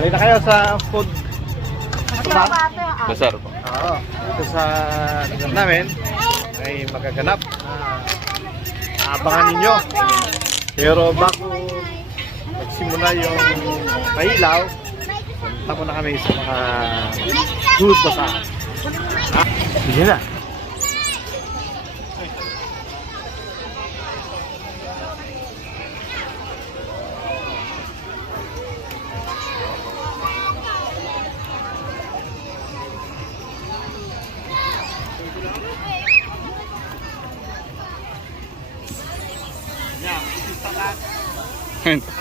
Halina kayo sa food Basar po. Oo. Dito sa lugar namin ay magaganap. Abangan ninyo. Pero bago magsimula yung pailaw, punta muna kami sa mga food bazaar. Sige na.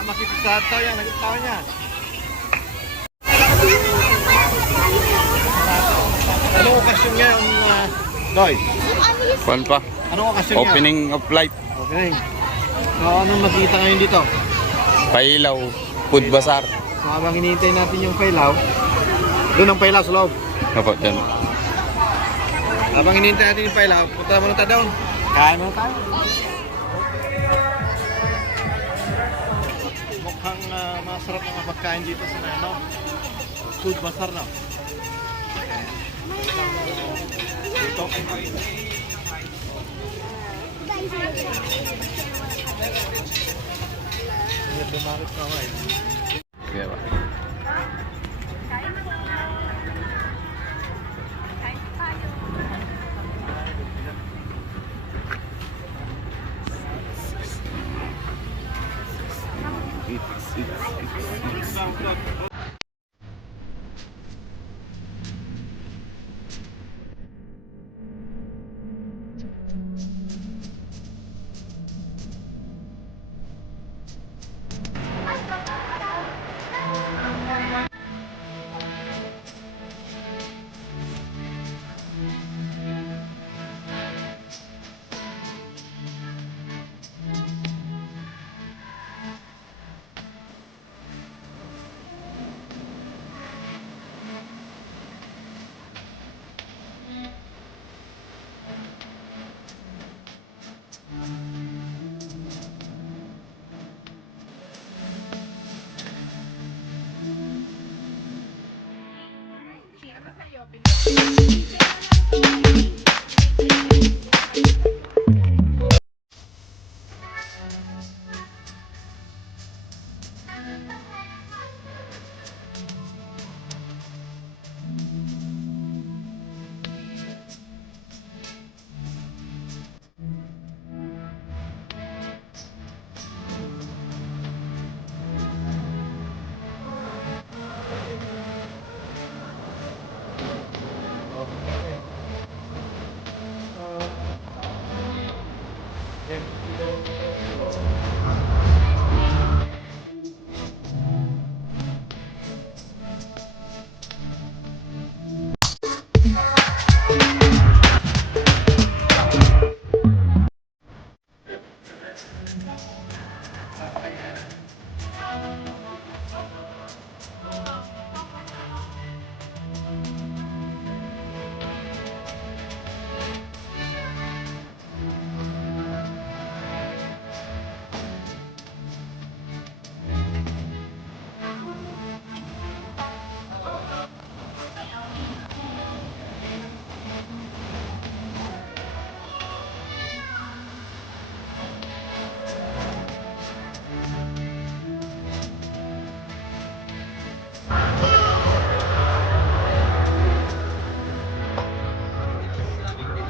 Makikisahan tayo yan, nagkatawa niya. Anong okasyon ngayon, Doy? Kuan pa? Anong okasyon ngayon? Opening of light. Opening. So, anong makita ngayon dito? Pailaw. Food Basar. So, habang hinihintay natin yung pailaw, doon ang pailaw sa loob. Opo, dyan. Habang hinihintay natin yung pailaw, punta muna tayo doon. Kain muna tayo. Mukhang masarap mga pagkain dito sa ano, Food Bazaar na. Dito. Dumarit na ba eh. Kaya ba?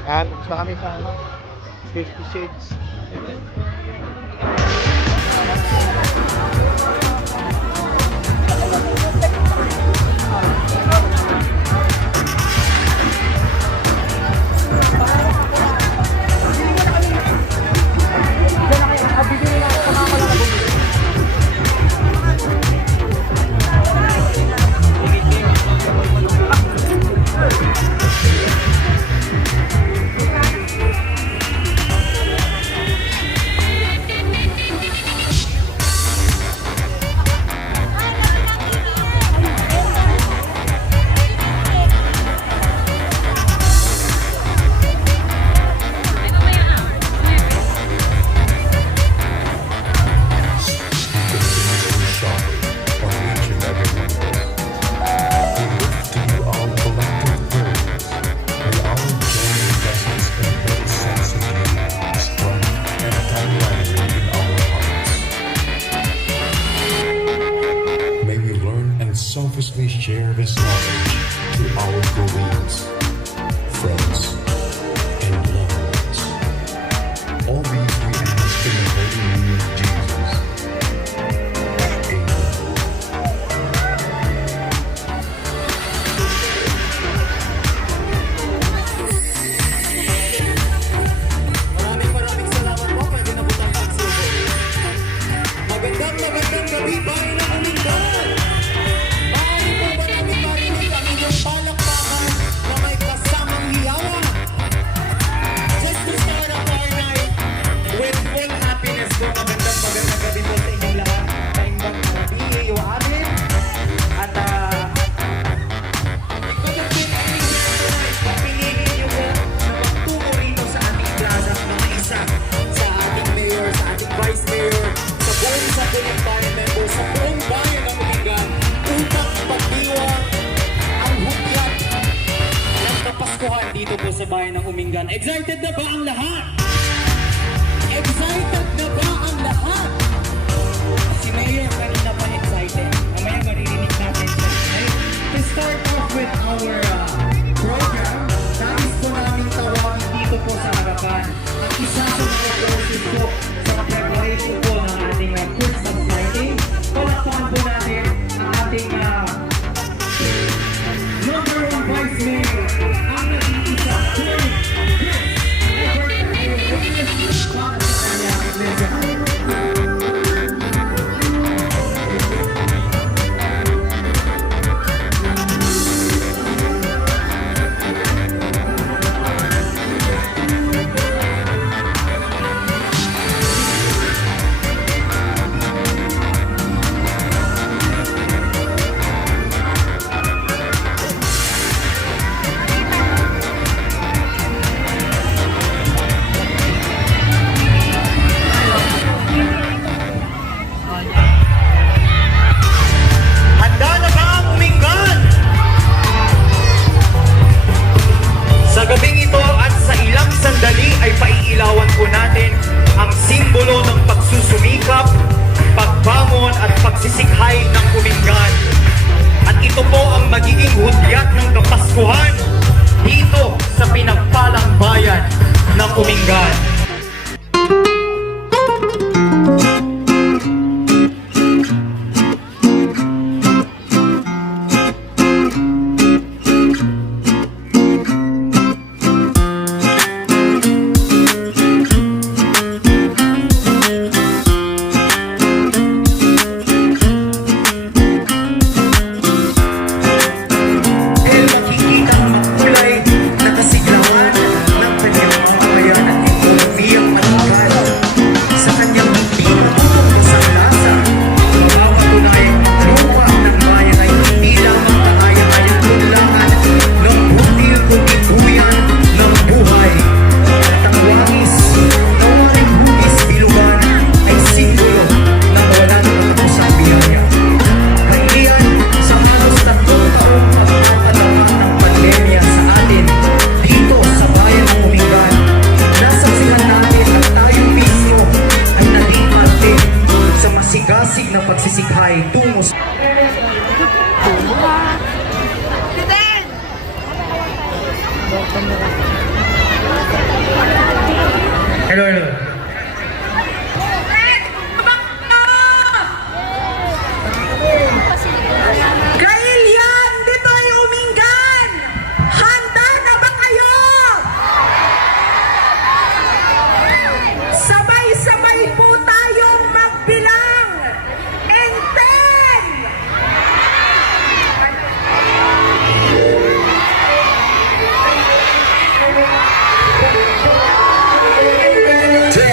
At sa kami sa 50 Shades. sa bayan ng Umingan. Excited na ba ang lahat? Excited na ba ang lahat? Si Mayor kanina pa excited. Mamaya maririnig natin siya. Okay? To start off with our program, nais po namin tawagin dito po sa harapan ang isa sa mga courses po sa preparation po ng ating Christmas lighting. Palakpakan po natin ang ating number one vice mayor, ang nag-iisa, Chris Everett para sa kanyang iglesia. Handa na ba ang Umingan? Sa gabing ito at sa ilang sandali ay paiilawan po natin ang simbolo ng pagsusumikap, pagbangon at pagsisikhay ng Umingan. At ito po ang magiging hudyat ng Kapaskuhan dito sa pinagpalang bayan ng Umingan. Dahil makikita ang makulay na kasiglahan ng kanyang mamayan at ekonomiyang malugal. Sa kanyang hindi matutong isang lasa, mapapatunay ang lupa ng bayan ay hindi lamang kaaya-ayang tunlangan ng butil kundi tuyan ng buhay. At ang wangis na waring hugis bilugan ay simbolo ng walang katapusang biyaya. Kailian sa halos 3 taong pagkakataon ng pandemya sa atin dito sa bayan ng Umingan, nasaksihan natin at tayong mismo ay naging parte sa masigasig na pagsisikhay tungo sa Hello, hello. Kailian, dito ay Umingan! Handa na ba kayo? Sabay-sabay po tayong magbilang. And 10!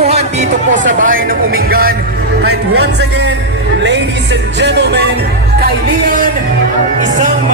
kalokohan dito po sa bayan ng Umingan. And once again, ladies and gentlemen, kay Leon, isang